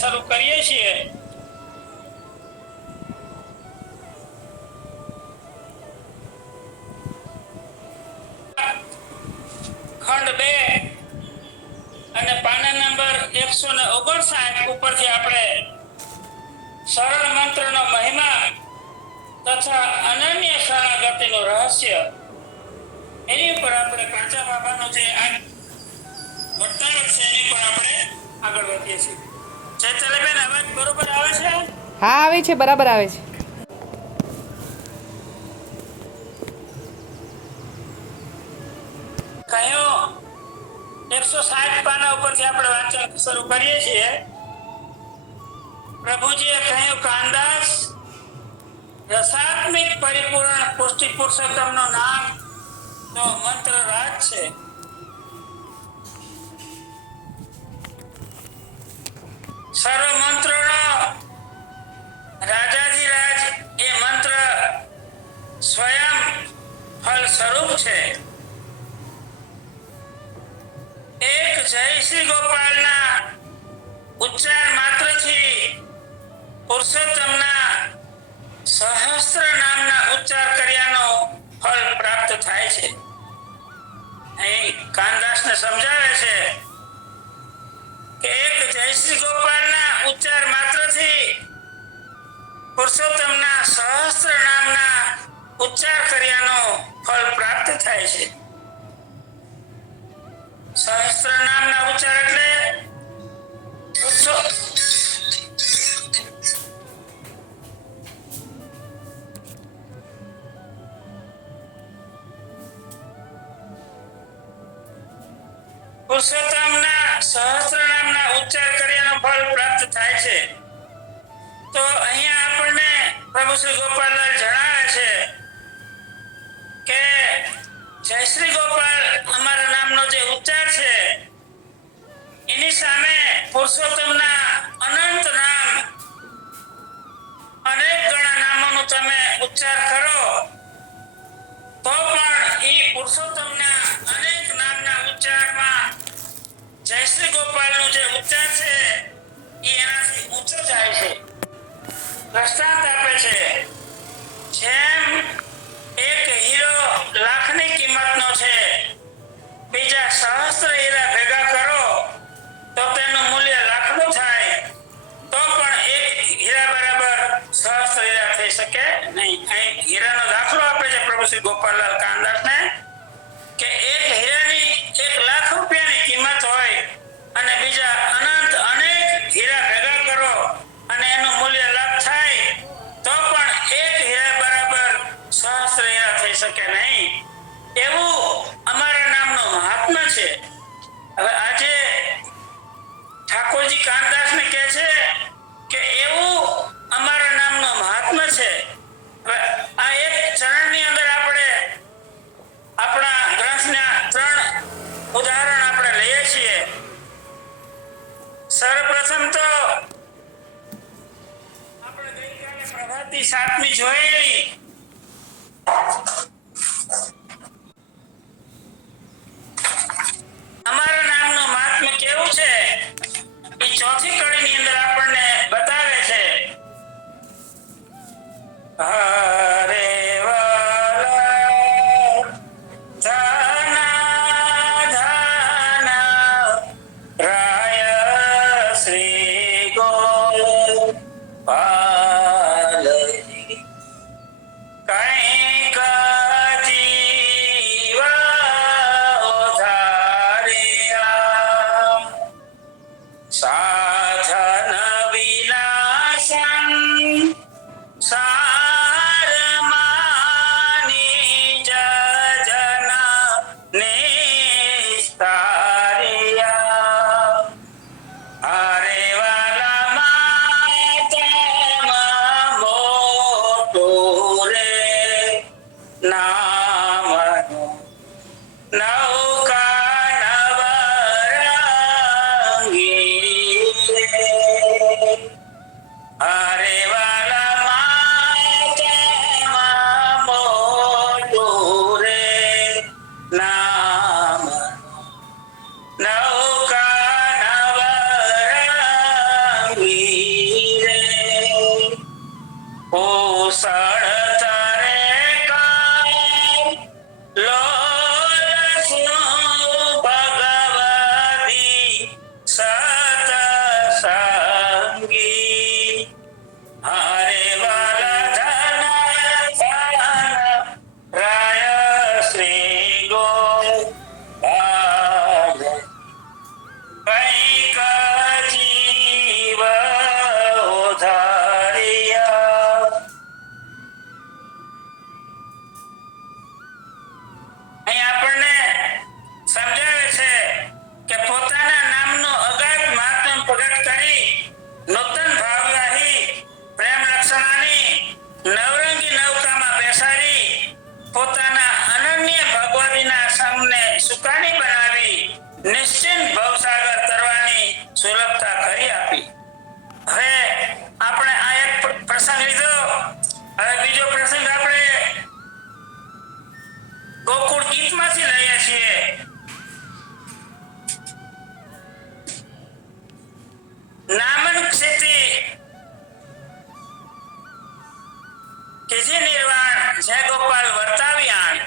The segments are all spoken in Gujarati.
શરૂ કરીએ છીએ. ખંડ 2 અને પાના નંબર 159 ઉપરથી આપણે સરળ મંત્રનો મહિમા તથા અનન્ય શરણાગતિનું રહસ્ય એની ઉપર આપણે કાચા બાબાનો જે આ વર્તાવ છે એની પર આપણે આગળ વધીએ છીએ. ચૈતન્યબેન, અવાજ બરોબર આવે છે? હા, આવે છે, બરાબર આવે છે. કયો 160 પાના ઉપરથી આપણે વાંચન શરૂ કરીએ છીએ. પ્રભુજીએ કહ્યું, કાનદાસ, રસાત્મિક પરિપૂર્ણ પુષ્ટિ પુરુષોત્તમનું નામ તો મંત્ર રાજ છે. સર્વ મંત્રોનો રાજાધિરાજ એ મંત્ર સ્વયં ફલ સ્વરૂપ છે. એક જય શ્રી ગોપાલના ઉચ્ચાર માત્રથી પુરુષોત્તમના સહસ્ત્ર નામના ઉચ્ચાર કર્યાનો ફળ પ્રાપ્ત થાય છે. અહીં કાનદાસને સમજાવે છે કે એક જય શ્રી ગોપાલના ઉચ્ચાર માત્રથી પુરુષોત્તમના સહસ્ત્ર નામના ઉચ્ચાર કર્યાનો ફળ પ્રાપ્ત થાય છે. સહસ્ત્ર નામના ઉચ્ચાર એટલે પુરુષોત્તમના સહસ્ત્ર નામના ઉચ્ચાર કર્યાનો ફળ પ્રાપ્ત થાય છે. તો અહીંયા આપણને પ્રભુ શ્રી ગોપાલલાલ જણાવે છે કે જય શ્રી ગોપાલ અમારા નામનો જે ઉચ્ચાર છે એની સામે પુરુષોત્તમના અનંત નામ, અનેક ગણા નામોનો તમે ઉચ્ચાર કરો તો પણ એ પુરુષોત્તમના અનેક નામના ઉચ્ચારમાં જય શ્રી ગોપાલનો જે ઉચ્ચાર છે એ એનાથી ઊંચો જાય છે. દ્રષ્ટાંત આપે છે, જેમ એક હીરો લાખની કિંમતનો છે, બીજા સહસ્ત્ર હીરા ભેગા કરો તો તેનું મૂલ્ય લાખનું થાય, તો પણ એક હીરા બરાબર સહસ્ત્ર હીરા થઈ શકે નહીં. અહીં હીરાનો દાખલો આપે છે પ્રભુ શ્રી ગોપાલલાલ કાનદાસને કે એક હીરાની 1 લાખ રૂપિયાની કિંમત હોય અને બીજા અનંત અનેક હીરા ભેગા કરો અને એનું મૂલ્ય લાખ થાય તો પણ એક હીરા બરાબર સહસ્ત્ર હીરા થઈ શકે નહીં. એવું અમારા નામનો મહાત્મા છે. હવે આજે ઠાકોરજી કાનદાસને કહે છે કે એવું અમારા નામનો મહાત્મા છે. હવે આ એક ચરણની અંદર આપણે આપણા ગ્રંથના 3 ઉદાહરણ આપણે લઈએ છીએ. સર્વપ્રથમ તો આપણે ગઈકાલે પ્રભાતી 7મી જોયેલી અમારા નામનો મહાત્મ્ય કેવું છે એ ચોથી કડીની અંદર આપણને બતાવે છે. હરે સાધન વિનાશમ સા અચિંત ભવસાગર તરવાની સુલભતા કરી આપી. હવે આપણે આ એક પ્રસંગ લીધો. હવે બીજો પ્રસંગ આપણે ગોકુળ ગીતમાંથી લઈએ છીએ. નામન ક્ષેત્રે કેજી નિર્વાણ જય ગોપાલ વર્તાવ્યાણ.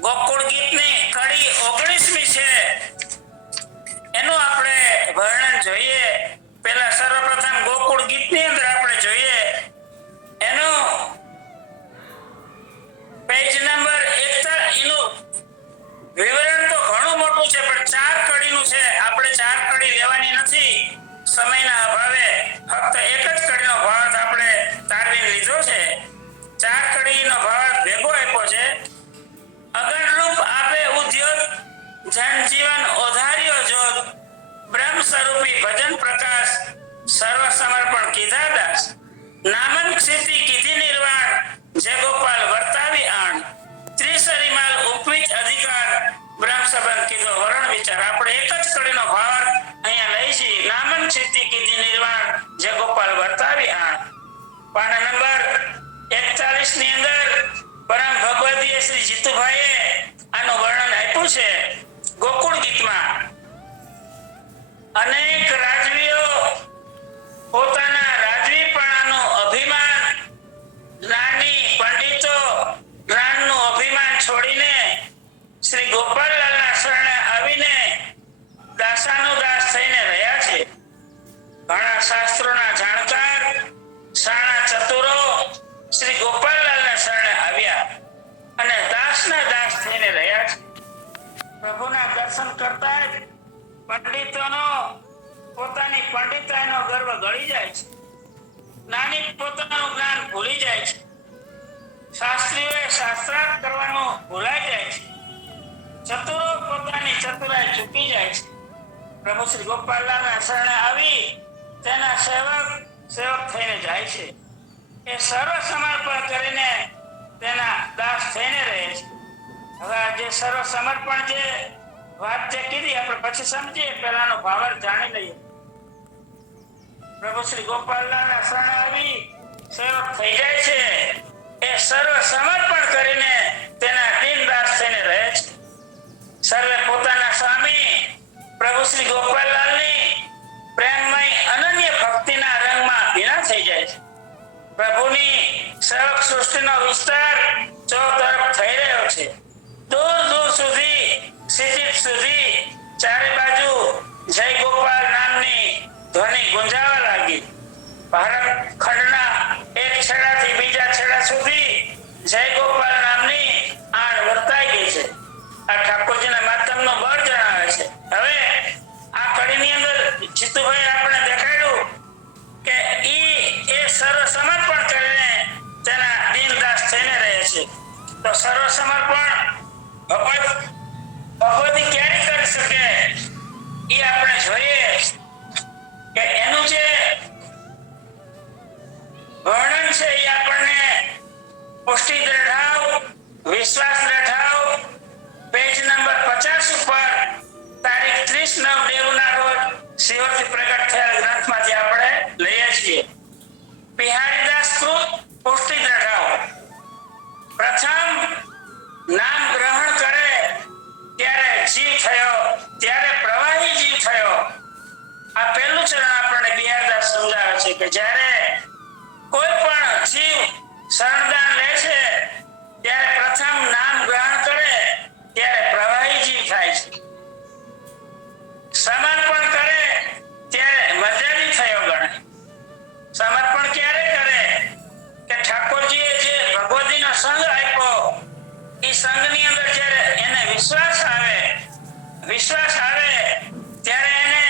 ગોકુળ ગીતની કડી 19મી છે. એનું આપણે વર્ણન જોઈએ. પહેલા સર્વપ્રથમ ગોકુળ ગીતની અંદર આપણે જોઈએ એનું પેજ નંબર 41. એનું વિવરણ તો ઘણું મોટું છે, પણ 4 કડીનું છે. આપણે 4 કડી લેવાની નથી સમયના અભાવે. ફક્ત એક જ કડીનો ભાવાર્થ આપણે તારવીને લીધો છે. 4 કડીનો ભાવાર્થ ભેગો આપ્યો છે. અગણરૂપ આપે ઉદ્યોગ જનજીવન ઓધાર્યો જોગ. બ્રહ્મ સ્વરૂપી ભજન પ્રકાશ સર્વ સમર્પણ કીધા દાસ. નામન ક્ષિતિ કીધી નિર્વાણ જય ગોપાલ વર્તાવી આણ. ત્રિસરીમાલ ઉપવિચ અધિકાર બ્રહ્મ સંબંધ કીધો વરણ વિચાર. આપણે એક જ કડીનો ભાવાર્થ અહીંયા લઈ છીએ. નામન ક્ષિતિ કીધી નિર્વાણ જય ગોપાલ વર્તાવી આણ. પાના નંબર 41 ની અંદર પરમ ભગવદીય શ્રી જીતુભાઈએ આનું વર્ણન આપ્યું છે ગોકુળ ગીતમાં. અનેક રાજવીઓ પોતાના રાજવીપણાનું અભિમાન, જ્ઞાની પંડિતો જ્ઞાનનું અભિમાન છોડીને શ્રી ગોપાલલાલના શરણે આવીને દાસાનુદાસ થઈને રહ્યા છે. ઘણા શાસ્ત્રોના જાણકાર શાણા ચતુરો શ્રી ગોપાલલાલના શરણે આવ્યા અને દાસના દાસ થઈને રહ્યા છે. પ્રભુના દર્શન કરતા જ પંડિતોનો પોતાની પંડિતાઈનો ગર્વ ગળી જાય છે. જ્ઞાની પોતાનું જ્ઞાન ભૂલી જાય છે. શાસ્ત્રીઓએ શાસ્ત્રાર્થ કરવાનું ભૂલાઈ જાય છે. ચતુરો પોતાની ચતુરાઈ ચૂકી જાય છે. પ્રભુ શ્રી ગોપાલલાલના શરણે આવી તેના સેવક થઈને જાય છે. એ સર્વ સમર્પણ કરીને તેના દાસ થઈને રહે છે. હવે આ જે સર્વ સમર્પણ જે વાત જે કીધી આપણે પછી સમજીએ. પહેલાનો ભાવાર્થ જાણી લઈએ. પ્રભુ શ્રી ગોપાલલાલના શરણે આવી સેવક થઈ જાય છે. એ સર્વ સમર્પણ કરીને તેના દીન દાસ થઈને રહે છે. સર્વે પોતાના સ્વામી પ્રભુ શ્રી ગોપાલલાલની પ્રેમમય અનન્ય ભક્તિના રંગમાં ભીના થઈ જાય છે. પ્રભુની સેવક સૃષ્ટિનો વિસ્તાર ચોતરફ થઈ રહ્યો છે. દૂર દૂર સુધી ક્ષિતિજ સુધી ચારે બાજુ જય ગોપાલ નામની ધ્વનિ ગુંજાવા લાગી. ભારત ખંડના એક છેડાથી બીજા છેડા સુધી જય ગોપાલ નામની આણ વર્તાઈ ગઈ છે. આ ઠાકોરજીના માતમનું બળ જણાવે છે. હવે આ કડીની અંદર જીતુભાઈ આપણે દેખાડ્યું કે એ સર્વ સમર્પણ કરીને તેના દીનદાસ થઈને રહે છે. તો સર્વ સમર્પણ ભગવતી ક્યારે કરી શકે એ આપણે જોઈએ કે એનું જે વર્ણન છે એ આપણને પુષ્ટિ દ્રઢાવ, વિશ્વાસ દ્રઢાવ પેજ નંબર 50 ઉપર તારીખ 30/9/19 રોજ શિવથી પ્રગટ થયેલ ગ્રંથમાંથી આપણે લઈએ છીએ. બિહારીદાસ કૃત પુષ્ટિ દ્રઢાવ. પ્રથમ નામ ગ્રહણ કરે ત્યારે જીવ થયો, ત્યારે પ્રવાહી જીવ થયો. આ પહેલું ચરણ આપણને બિહારદાસ સમજાવે છે કે જ્યારે કોઈ પણ જીવ શરણદાન લે છે ત્યારે પ્રથમ નામ ગ્રહણ કરે ત્યારે પ્રવાહી જીવ થાય છે. સમર્પણ કરે ત્યારે મર્યાદિત થયો ગણાય. સમર્પણ ક્યારે કરે કે ઠાકોરજીએ જે ભગવતીનો સંગ આપ્યો એ સંઘની અંદર જ્યારે એને વિશ્વાસ આવે ત્યારે એને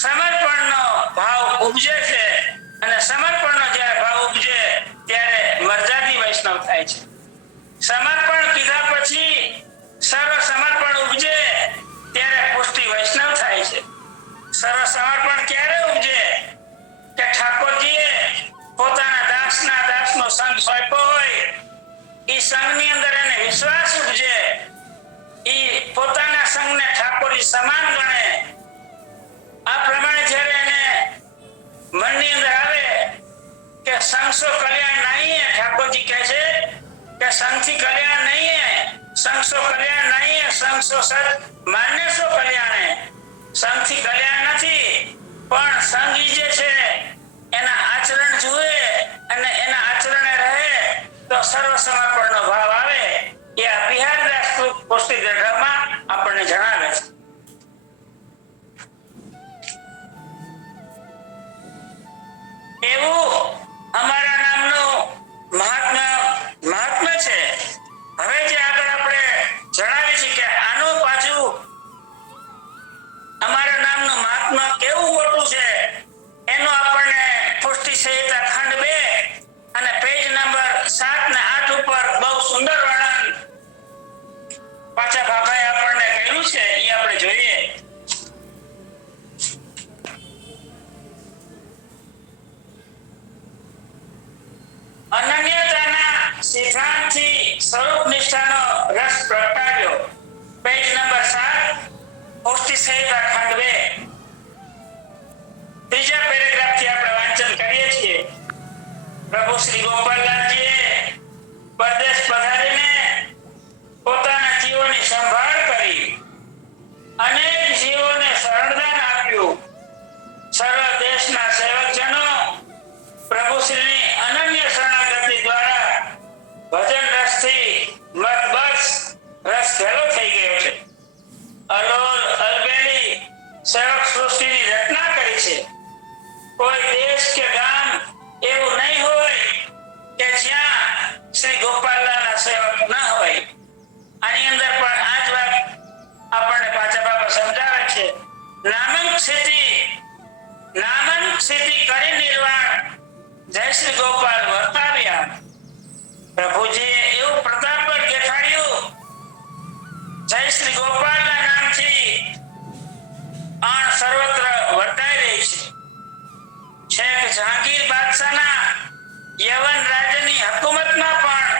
સમર્પણનો ભાવ ઉપજે છે. અને સમર્પણનો જ્યારે ભાવ સંઘને ઠાકોરજી સમાન ગણે. આ પ્રમાણે જ્યારે એને મનની અંદર આવે કે સંઘ સો કલ્યાણ નહીં હે, ઠાકોરજી કહે છે કે સંઘથી કલ્યાણ નહીં હે, સંઘ સો કલ્યાણ નહીં હે, સંઘ સો સત માન્ય સો કલ્યાણ હે. સંઘથી કલ્યાણ નથી, પણ સંઘ જે છે એના આચરણ જુએ અને એના આચરણે રહે તો સર્વ સમર્પણનો ભાવ આવે. એ આ બિહારદાસ પુસ્તક ગ્રંથમાં આપણને જણાવે છે. એવું અમારા નામનું મહાત્મ્ય છે. હવે જે આગળ આપણે જણાવીએ છીએ કે આનું પાછું અમારા નામનું મહાત્મ્ય કેવું મોટું છે એનો આપણને પુષ્ટિ સંહિતા ખંડ 2 અને પેજ નંબર 7 ને 8 ઉપર બહુ સુંદર વર્ણન પાછા બાબાએ આપણને કહ્યું છે. એ આપણે જોઈએ. અનન્યતાના સિદ્ધાંતથી સ્વરૂપ નિષ્ઠાનો રસ પ્રગટાવ્યો. પેજ નંબર 7 પુષ્ટિ સંહિતા ખંડ 2 ત્રીજા પેરેગ્રાફથી આપણે વાંચન કરીએ છીએ. પ્રભુ શ્રી ગોપાલલાલજીએ પરદેશ પધારીને પોતાના જીવોની સંભાળ કરી, અનેક જીવોને શરણદાન આપ્યું. સર્વ દેશના સેવકજનો પ્રભુશ્રીની અનન્ય શરણાગતિ દ્વારા ભજન રસથી મતબસ રસ ઘેલો થઈ ગયો છે. અલોલ અલબેલી સેવક સૃષ્ટિની રચના કરી છે. કોઈ દેશ કે ગામ એવું નહીં હોય કે જ્યાં શ્રી ગોપાલલાલના સેવક ન હોય. આની અંદર પણ આ જ વાત આપણને પાછા બાબા સમજાવે છે. નામંક સ્થિતિ કરી નિર્વાણ જય શ્રી ગોપાલ વર્તાવ્યા. પ્રભુજીએ એવું પ્રતાપગઢ દેખાડ્યું. જય શ્રી ગોપાલના નામથી આણ સર્વત્ર વર્તાઈ રહી છે. છેક જહાંગીર બાદશાહના યવન રાજ્યની હકુમતમાં પણ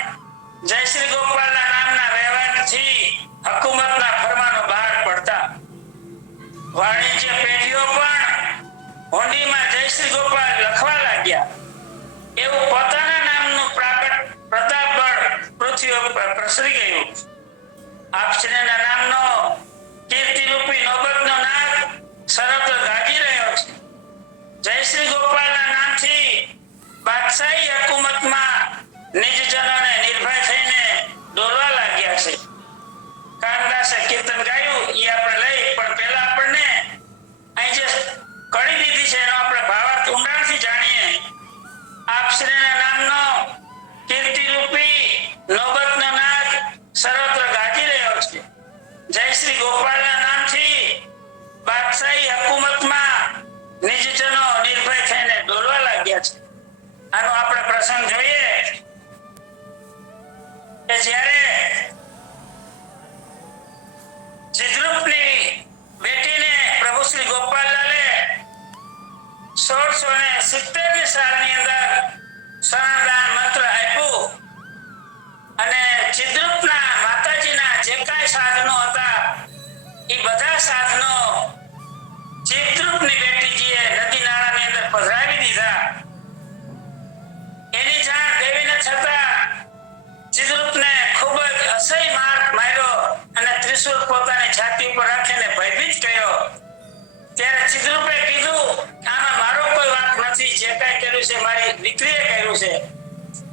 જય શ્રી ગોપાલના નામના વ્યવહારથી હકુમતના ફરમાનો બહાર પડતા. વાણિજ્ય પેઢીઓ પણ હોંડીમાં જય શ્રી ગોપાલ લખવા લાગ્યા. એવું પોતાના નામનું પ્રતાપગઢ પૃથ્વી ઉપર પ્રસરી ગયું. આપશ્રીના નામનો કીર્તિરૂપી નોબતનો નાદ સર્વત્ર ગાજી રહ્યો છે. જય શ્રી ગોપાલના નામથી બાદશાહી હકુમતમાં નિજજનોને નિર્ભય થઈને દોરવા લાગ્યા છે. કાનદાસે કીર્તન ગાયું, એ આપણે લઈ, પણ પહેલા આપણને અહીં જે કડી દીધી છે એનો આપણે ભાવાર્થ ઊંડાણથી જાણીએ. આપશ્રીના નામનો કીર્તિરૂપી નોબતનો નાદ સર્વત્ર ગાજી રહ્યો છે. જય શ્રી ગોપાલના નામથી બાદશાહી હકુમતમાં નિજજનો નિર્ભય થઈને દોરવા લાગ્યા છે. આનો આપણે પ્રસંગ જોઈએ કે જ્યારે ચિદ્રુપની બેટીને પ્રભુ શ્રી ગોપાલલાલે 1670 સાલની અંદર શરણદાન મંત્ર આપ્યું અને ચિદ્રુપના માતાજીના જે કાંઈ સાધનો હતા એ બધા સાધનો ચિદ્રુપની બેટીજીએ નદી નાળાની અંદર પધરાવી દીધા. એની જાણ દેવીને છતાં ચિદ્રુપને ખૂબ જ અસહ્ય માર માર્યો અને ત્રિશૂળ પોતાની છાતી ઉપર રાખીને ભયભીત કર્યો. ત્યારે ચિદ્રુપે કીધું, આમાં મારો કોઈ વાંક નથી. જે કાંઈ કર્યું છે મારી દીકરીએ કર્યું છે.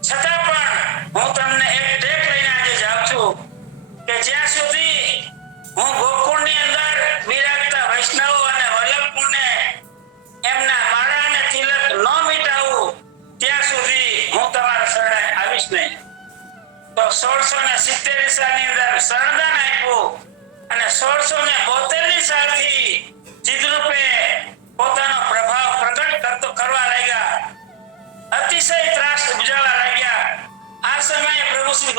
છતાં પણ હું તમને એક ટેક લઈને આજે જાઉં છું કે જ્યાં સુધી હું ગોકુળની અંદર બિરાજતા વૈષ્ણવો અને વલ્લભકુળને એમના માળા અને તિલક ન મિટાવું ત્યાં સુધી હું તમારા શરણે આવીશ નહીં. તો 1670 સાલની અંદર શરણદાન આપ્યું અને 1672 સાલથી ચિદ્રુપે પોતાનો પ્રભાવ પ્રગટ કરવા લાગ્યા. અતિશય ત્રાસ ઉપજાવવા લાગ્યા. આ સમયે પ્રભુ શ્રી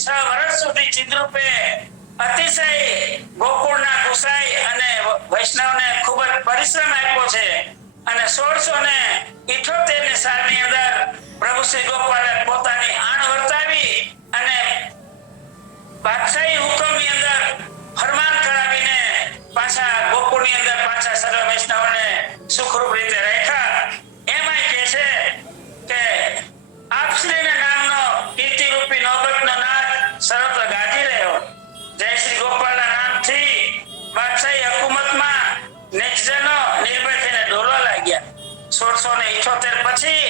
6 વર્ષ સુધી ચિદ્રરૂપે અતિશય ગોકુળના ગુસાઈ અને વૈષ્ણવને ખૂબ જ પરિશ્રમ આપ્યો છે અને 1678 સાલની અંદર પ્રભુ શ્રી ગોપાલે પોતાની આણ વર્તાવી અને બાદશાહી હુકમની અંદર ફરમાન કરાવીને પાછા ગોકુળની અંદર પાછા સર્વ વૈષ્ણવને સુખરૂપ રીતે રાખ્યા. એમાંય કહે છે કે આપશ્રીના નામનો કીર્તિરૂપી નોબતનો નાદ સર્વત્ર ગાજી રહ્યો. જય શ્રી ગોપાલના નામથી બાદશાહી હુકુમતમાં નિજજનો નિર્ભય થઈને ડોલવા લાગ્યા. 1678 પછી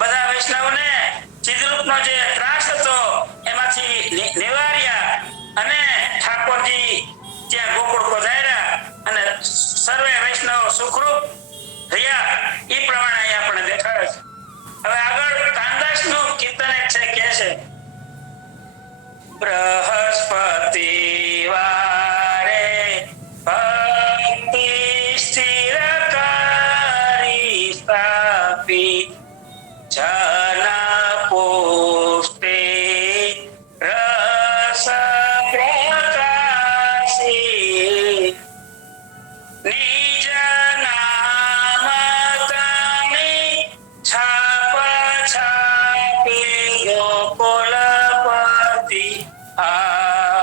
બધા વૈષ્ણવને ચિદ્રરૂપનો જે ત્રાસ હતો એમાંથી નિવાર્યા અને ઠાકોરજી ત્યાં ગોકુળ પધાર્યા અને સર્વે વૈષ્ણવ સુખરૂપ રહ્યા. એ પ્રમાણે અહીં આપણે દેખાડે છે. હવે આગળ કાનદાસનું કીર્તન એક છે, કે છે બૃહસ્પતિ વારે ભક્તિ સ્થિર કરી સ્થાપી જન પુષ્ટિ રસ પ્રકાશી નિજ નામ તની છાપ છાપી ગોકુલપતિ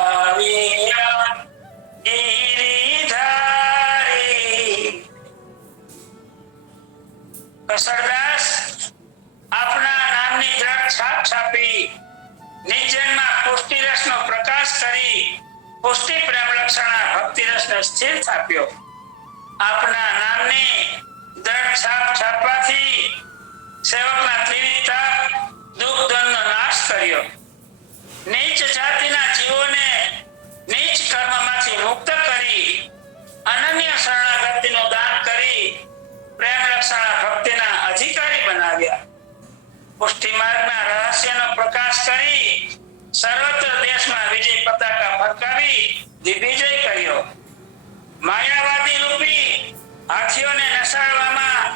આવ્યા ગિરિધારી. કસરદાસ આપના નામની છાપ છાપી નિજ્જનમાં પુષ્ટિ રસનો પ્રકાશ કરી પુષ્ટિ પ્રેમ લક્ષણા ભક્તિ રસને સ્થિર થાપ્યો. આપના નામની દ્રઢ છાપ છાપવાથી સેવકના ત્રિવિધ તાપ દુઃખ દંડનો નાશ કર્યો. નીચ જાતિના જીવોને નીચ કર્મમાંથી મુક્ત કરી અનન્ય શરણાગતિનું દાન કરી પ્રેમ લક્ષણા ભક્તિના અધિકારી બનાવ્યા. પુષ્ટિ માર્ગના રહસ્યનો પ્રકાશ કરી સર્વત્ર દેશમાં વિજય પતાકા ફરકાવી દિગ્વિજય કર્યો. માયાવાદી રૂપી હાથીઓને નસાડવામાં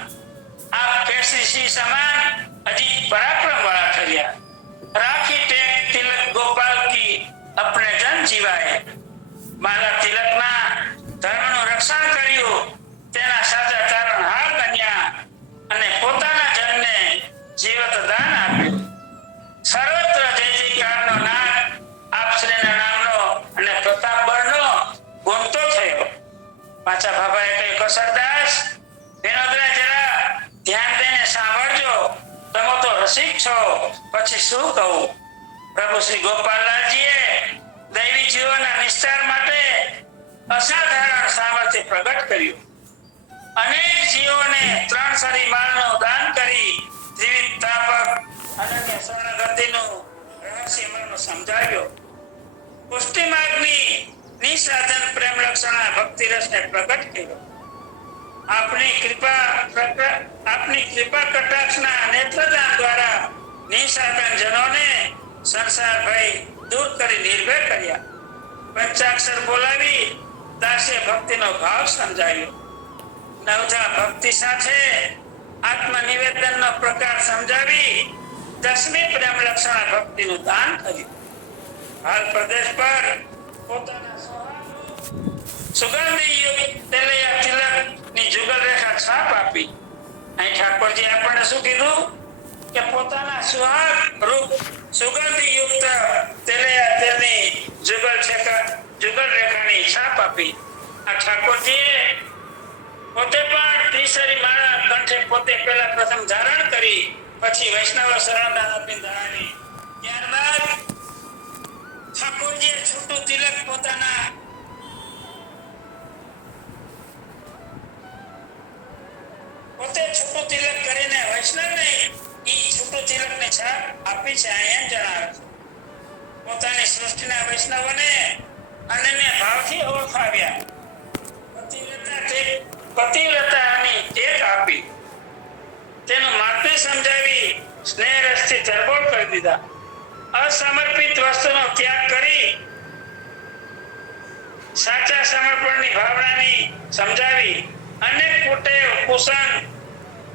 આપ કેસરી સિંહ સમાન અજીત પરાક્રમ વાળા થયા. રાખી ટેક તિલક ગોપાલ કી અપને જન જીવાય. મારા તિલકના ધર્મનું રક્ષણ કર્યું, તેના સાચા તારણહાર બન્યા અને પોતાના જનને જીવત દાન આપ્યું. સર્વત્ર જય જયકારનો નાદ આપશ્રીના નામનો અને પ્રતાપ બળનો ગુંજતો થયો. પાછા બાબાએ કહ્યું, કસરદાસ વિનોદરા જરા ધ્યાન દઈને સાંભળજો, તમે તો રસિક છો, પછી શું કહું. પ્રભુ શ્રી ગોપાલલાલજીએ દૈવી જીવોના નિસ્તાર માટે અસાધારણ સામર્થ્ય પ્રગટ કર્યું. અનેક જીવોને 3 સરી માળનું દાન કરી ત્રિવિધ તાપક અનન્ય શરણાગતિનું રહસ્ય મને સમજાવ્યો. પુષ્ટિ માર્ગની નિસાધન પ્રેમ લક્ષણા ભક્તિ રસને પ્રગટ કર્યો. આપની કૃપા કટાક્ષના નેત્રદાન દ્વારા નિસાધન જનોને સંસાર ભય દૂર કરી નિર્ભય કર્યા. પંચાક્ષર બોલાવી દાસે ભક્તિનો ભાવ સમજાવ્યો. નવધા ભક્તિ સાથે આત્મનિવેદનનો પ્રકાર સમજાવી 10મી પ્રેમ લક્ષણા ભક્તિનું દાન કર્યું. હાલ પ્રદેશ પર પોતાના સુગંધીયુક્ત તેલૈયા તિલકની જુગલ રેખા છાપ આપી. અહીં ઠાકોરજી આપણને શું કીધું કે પોતાના સુહાગ રૂપ સુગંધીયુક્ત તેલૈયા તેલની જુગલ રેખાની છાપ આપી. આ ઠાકોરજીએ પોતે પણ ત્રિસરી માળા કંઠે પોતે પહેલા પ્રથમ ધારણ કરી, પછી વૈષ્ણવ શરણદાન આપીને ધારણી. ત્યારબાદ ઠાકોરજીએ છૂટું તિલક પોતાના પોતે છૂટું તિલક કરીને વૈષ્ણવને ઈ છૂટું તિલકની છાપ આપી છે. એમ જણાવે છે પોતાની સૃષ્ટિના વૈષ્ણવોને અનન્ય ભાવથી ઓળખાવ્યા. પતિવ્રતાની ટેક આપી, તેનું મહાત્મ્ય સમજાવી સ્નેહ રસથી તરબોળ કરી દીધા. અસમર્પિત વસ્તુનો ત્યાગ કરી સાચા સમર્પણની ભાવનાની સમજાવી. અનેક કુટેવ કુસંગ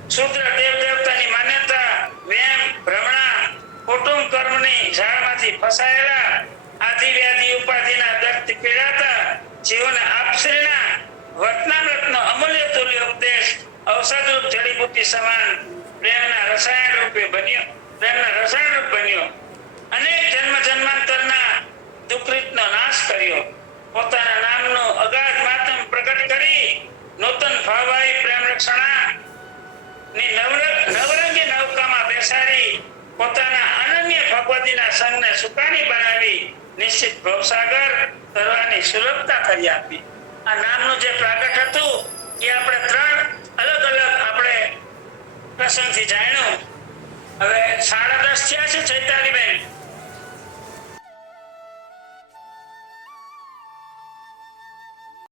શૂદ્ર દેવ દેવતાની માન્યતા વેમ ભ્રમણા કુટુંબ કર્મની કપૂરની ઝાડમાંથી ફસાયેલા આદિ વ્યાધિ ઉપાધિના દર્દથી પીડાતા જીવોને આપશ્રીના વર્તનામૃતનો અમૂલ્ય તુલ્ય ઉપદેશ ઔષધરૂપ જડીબુટ્ટી સમાન પ્રેમના રસાયણ રૂપ બન્યો. અનેક જન્મ જન્માંતરના દુઃખરીતનો નાશ કર્યો. પોતાના નામનું અગાધ માતમ પ્રગટ કરી નૂતન ભાવવાળી પ્રેમ રક્ષણાની નવરંગી નૌકામાં બેસાડી પોતાના અનન્ય ભગવતીના સંગને સુકાની બનાવી નિશ્ચિત ભવસાગર તરવાની સુલભતા કરી આપી. આ નામનું જે પ્રાગટ્ય